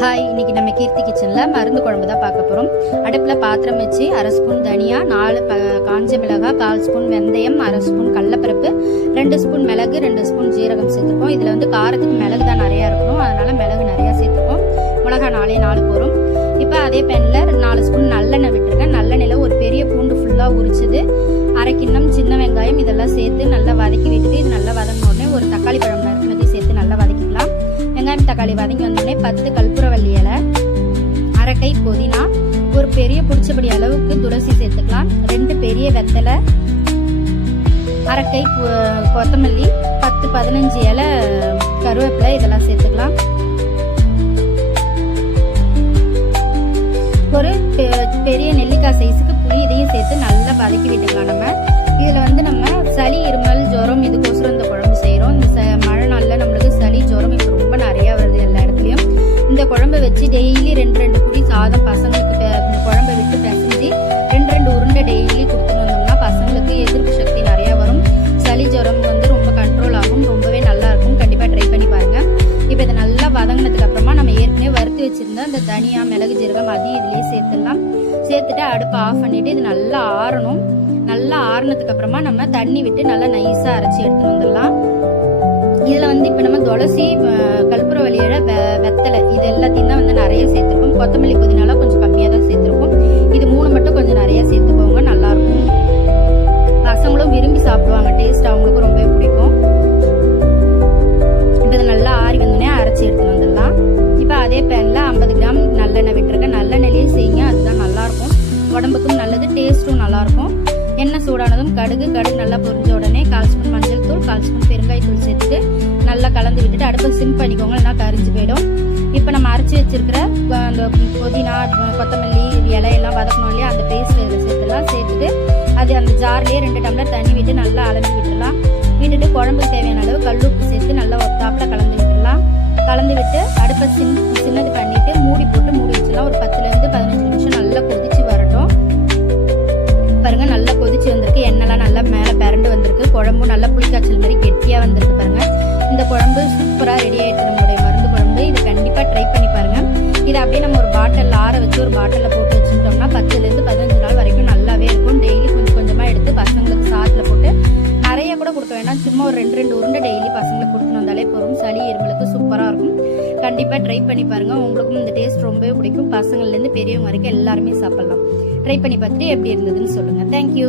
Hi இன்னைக்கு நம்ம கீர்த்தி கிச்சனில் மருந்து குழம்பு தான் பார்க்க போகிறோம் அடுப்பில் பாத்திரம் வச்சு அரை ஸ்பூன் தனியா நாலு ப காஞ்ச மிளகாய் கால் ஸ்பூன் வெந்தயம் அரை ஸ்பூன் கடலப்பருப்பு ரெண்டு ஸ்பூன் மிளகு ரெண்டு ஸ்பூன் ஜீரகம் சேர்த்துருக்கோம். இதில் வந்து காரத்துக்கு மிளகு தான் நிறையா இருக்கணும். அதனால் மிளகு நிறையா சேர்த்துருக்கோம். மிளகா நாலே நாலு போகிறோம் இப்போ அதே பேனில் நாலு ஸ்பூன் நல்லெண்ணெய் விட்டுருக்கேன் நல்லெண்ணெயில் ஒரு பெரிய பூண்டு ஃபுல்லாக உரிச்சது. அரை கிண்ணம் சின்ன வெங்காயம் இதெல்லாம் சேர்த்து நல்லா வதக்கி விட்டுட்டு இது நல்லா வதங்கினோடனே ஒரு தக்காளி பழம் நறுக்குனதையும் நல்லா வெங்காயம் தக்காளி வதங்கி வந்தோடனே பத்து கற்பூரவள்ளி இலை அரைக்கை புதினா ஒரு பெரிய பிடிச்சபடி அளவுக்கு துளசி சேர்த்துக்கலாம். ரெண்டு பெரிய வெத்தலை அரைக்கை கொத்தமல்லி பத்து பதினஞ்சு இலை கருவேப்பிலை இதெல்லாம் சேர்த்துக்கலாம். ஒரு பெ- பெரிய நெல்லிக்காய் சைஸுக்கு புளி இதையும் சேர்த்து நல்லா வதக்கி விட்டுக்கலாம். குழம்பு வச்சு டெய்லி ரெண்டு ரெண்டு குடி சாதம் பசங்களுக்கு குழம்பை விட்டு பிசைஞ்சு ரெண்டு ரெண்டு உருண்டை டெய்லி கொடுத்துட்டு வந்தோம்னா பசங்களுக்கு எதிர்ப்பு சக்தி நிறையா வரும். சளி ஜுரம் வந்து ரொம்ப கண்ட்ரோல் ஆகும் ரொம்பவே நல்லா இருக்கும். கண்டிப்பாக ட்ரை பண்ணி பாருங்க. இப்போ இதை நல்லா வதங்கினதுக்கு அப்புறமா நம்ம ஏற்கனவே வறுத்து வச்சுருந்தா இந்த தனியா மிளகு ஜீரகம் அதையும் இதுலயே சேர்த்துடலாம். சேர்த்துட்டு அடுப்பை ஆஃப் பண்ணிட்டு இது நல்லா ஆறணும். நல்லா ஆறினதுக்கு அப்புறமா நம்ம தண்ணி விட்டு நல்லா நைஸா அரைச்சி எடுத்துட்டு வந்துடலாம். இதுல வந்து இப்போ நம்ம துளசி கல் கற்பூரவள்ளி இலை வெத்தலை இது எல்லாத்தையும் தான் வந்து நிறைய சேர்த்துருக்கோம். கொத்தமல்லி புதினாலாம் கொஞ்சம் கம்மியாக தான் சேர்த்துருக்கோம். இது மூணு மட்டும் கொஞ்சம் நிறைய சேர்த்துக்கோங்க நல்லாயிருக்கும். பசங்களும் விரும்பி சாப்பிடுவாங்க டேஸ்ட் அவங்களுக்கும் ரொம்பவே பிடிக்கும். இப்போ இது நல்லா ஆறி வந்தோடனே அரைச்சி எடுத்துன்னு வந்துடலாம். இப்போ அதே பேனில் ஐம்பது கிராம் நல்லெண்ணெய் விட்டுருக்கேன் நல்லெண்ணெயிலே செய்யுங்க அதுதான் நல்லாயிருக்கும். உடம்புக்கும் நல்லது டேஸ்ட்டும் நல்லாயிருக்கும். எண்ணெய் சூடானதும் கடுகு கடுகு நல்லா பொரிஞ்ச உடனே கால் ஸ்பூன் மஞ்சள் தூள் கால் ஸ்பூன் பெருங்காயத்தூள் சிம் பண்ணிக்கோங்க கரிஞ்சு போயிடும். இப்போ நம்ம அரைச்சி வச்சிருக்கிற அந்த புதினா கொத்தமல்லி இலையெல்லாம் வதக்கணும் இல்லையா? அந்த பேஸ்ட் இதில் சேர்த்துலாம் சேர்த்துட்டு அது அந்த ஜார்லேயே ரெண்டு டம்ளர் தண்ணி விட்டு நல்லா அலம்பி விட்டுடலாம். விட்டுட்டு குழம்புக்கு தேவையான அளவு கல்லுப்பு சேர்த்து நல்லா ஒத்தாப்பில் கலந்து விட்டுடலாம். கலந்து விட்டு அடுப்பை சின் சின்னது பண்ணிட்டு மூடி போட்டு மூடி வச்சுலாம் ஒரு பத்துலேருந்து பதினஞ்சு நிமிஷம் நல்லா கொதிச்சு வரட்டும். பாருங்கள் நல்லா கொதிச்சு வந்திருக்கு. எண்ணெய்லாம் நல்லா மேலே பிறண்டு வந்திருக்கு. குழம்பும் நல்லா புளிக்காய்ச்சல் மாதிரி கெட்டியாக வந்திருக்கு பாருங்கள் இந்த குழம்பு சூப்பராக ரெடி ஆகிட்டு கூட சும்மா ஒரு ரெண்டு ரெண்டு உருண்டை டெய்லி பசங்களுக்கு கொடுத்துட்டு வந்தாலே போதும். சளி இருமலுக்கு சூப்பராக இருக்கும். கண்டிப்பாக ட்ரை பண்ணி பாருங்கள் உங்களுக்கும் இந்த டேஸ்ட் ரொம்பவே பிடிக்கும். பசங்கள்லேருந்து பெரியவங்க வரைக்கும் எல்லாருமே சாப்பிட்லாம். ட்ரை பண்ணி பார்த்துட்டு எப்படி இருந்ததுன்னு சொல்லுங்கள் தேங்க்யூ